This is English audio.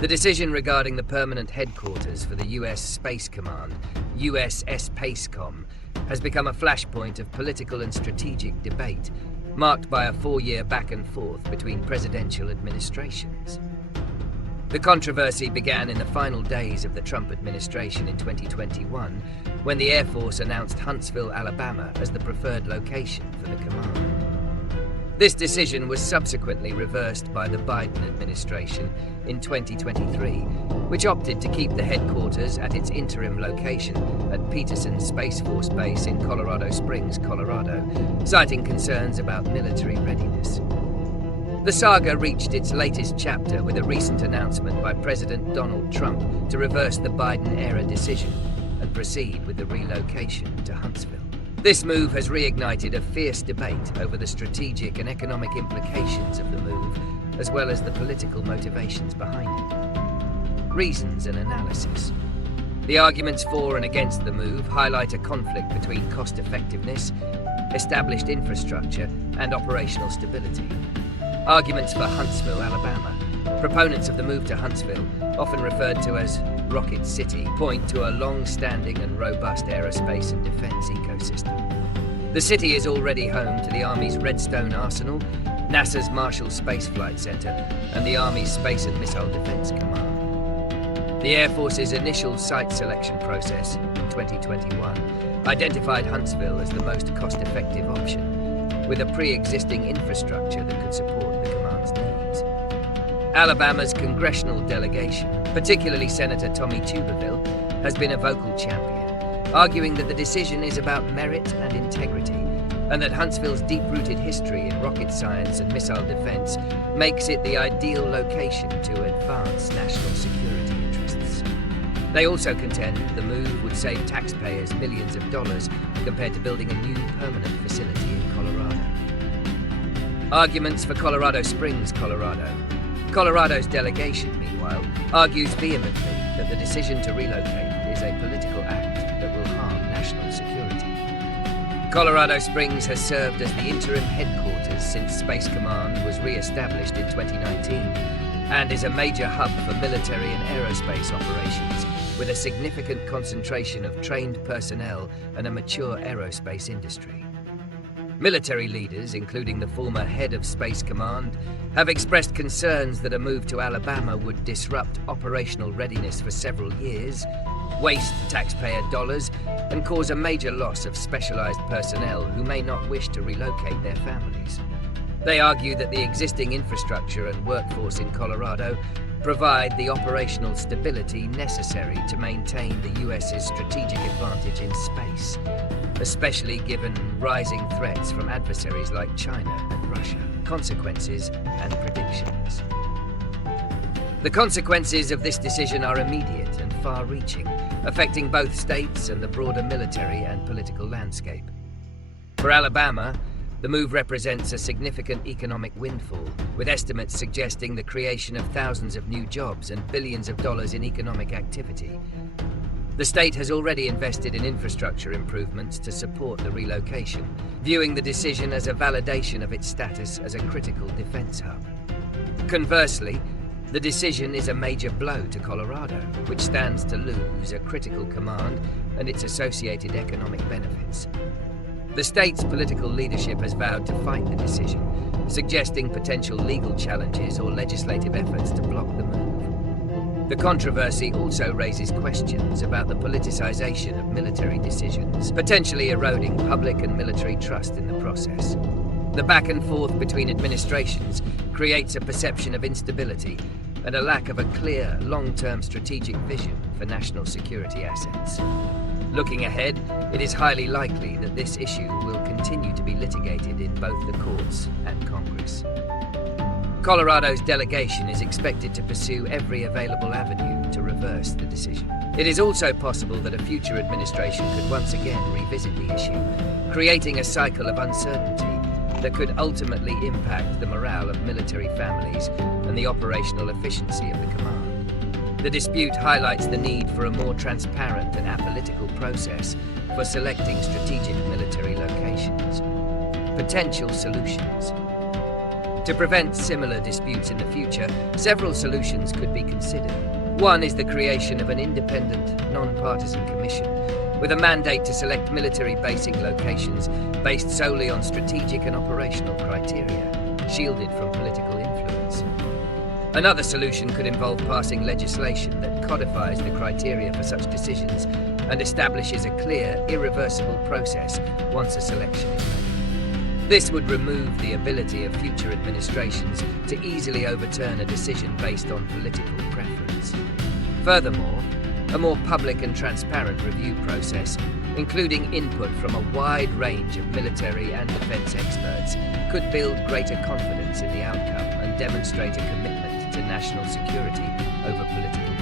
The decision regarding the permanent headquarters for the U.S. Space Command, USS PACECOM, has become a flashpoint of political and strategic debate, marked by a 4-year back and forth between presidential administrations. The controversy began in the final days of the Trump administration in 2021, when the Air Force announced Huntsville, Alabama as the preferred location for the command. This decision was subsequently reversed by the Biden administration in 2023, which opted to keep the headquarters at its interim location at Peterson Space Force Base in Colorado Springs, Colorado, citing concerns about military readiness. The saga reached its latest chapter with a recent announcement by President Donald Trump to reverse the Biden-era decision and proceed with the relocation to Huntsville. This move has reignited a fierce debate over the strategic and economic implications of the move, as well as the political motivations behind it. Reasons and analysis. The arguments for and against the move highlight a conflict between cost-effectiveness, established infrastructure, and operational stability. Arguments for Huntsville, Alabama. Proponents of the move to Huntsville, often referred to as Rocket City, point to a long-standing and robust aerospace and defense ecosystem. The city is already home to the Army's Redstone arsenal, NASA's Marshall Space Flight Center, and the Army's Space and Missile Defense Command. The Air Force's initial site selection process in 2021 identified Huntsville as the most cost-effective option, with a pre-existing infrastructure that could support the command's needs. Alabama's congressional delegation, particularly Senator Tommy Tuberville, has been a vocal champion, arguing that the decision is about merit and integrity, and that Huntsville's deep-rooted history in rocket science and missile defense makes it the ideal location to advance national security interests. They also contend the move would save taxpayers millions of dollars compared to building a new permanent facility in Colorado. Arguments for Colorado Springs, Colorado. Colorado's delegation, meanwhile, argues vehemently that the decision to relocate is a political act that will harm national security. Colorado Springs has served as the interim headquarters since Space Command was re-established in 2019 and is a major hub for military and aerospace operations, with a significant concentration of trained personnel and a mature aerospace industry. Military leaders, including the former head of Space Command, have expressed concerns that a move to Alabama would disrupt operational readiness for several years, waste taxpayer dollars, and cause a major loss of specialized personnel who may not wish to relocate their families. They argue that the existing infrastructure and workforce in Colorado provide the operational stability necessary to maintain the US's strategic advantage in space, especially given rising threats from adversaries like China and Russia. Consequences and predictions. The consequences of this decision are immediate and far-reaching, affecting both states and the broader military and political landscape. For Alabama, the move represents a significant economic windfall, with estimates suggesting the creation of thousands of new jobs and billions of dollars in economic activity. The state has already invested in infrastructure improvements to support the relocation, viewing the decision as a validation of its status as a critical defense hub. Conversely, the decision is a major blow to Colorado, which stands to lose a critical command and its associated economic benefits. The state's political leadership has vowed to fight the decision, suggesting potential legal challenges or legislative efforts to block the move. The controversy also raises questions about the politicization of military decisions, potentially eroding public and military trust in the process. The back and forth between administrations creates a perception of instability and a lack of a clear, long-term strategic vision for national security assets. Looking ahead, it is highly likely that this issue will continue to be litigated in both the courts and Congress. Colorado's delegation is expected to pursue every available avenue to reverse the decision. It is also possible that a future administration could once again revisit the issue, creating a cycle of uncertainty that could ultimately impact the morale of military families and the operational efficiency of the command. The dispute highlights the need for a more transparent and apolitical process for selecting strategic military locations. Potential solutions. To prevent similar disputes in the future, several solutions could be considered. One is the creation of an independent, non-partisan commission with a mandate to select military basing locations based solely on strategic and operational criteria, shielded from political influence. Another solution could involve passing legislation that codifies the criteria for such decisions and establishes a clear, irreversible process once a selection is made. This would remove the ability of future administrations to easily overturn a decision based on political preference. Furthermore, a more public and transparent review process, including input from a wide range of military and defense experts, could build greater confidence in the outcome and demonstrate a commitment to national security over political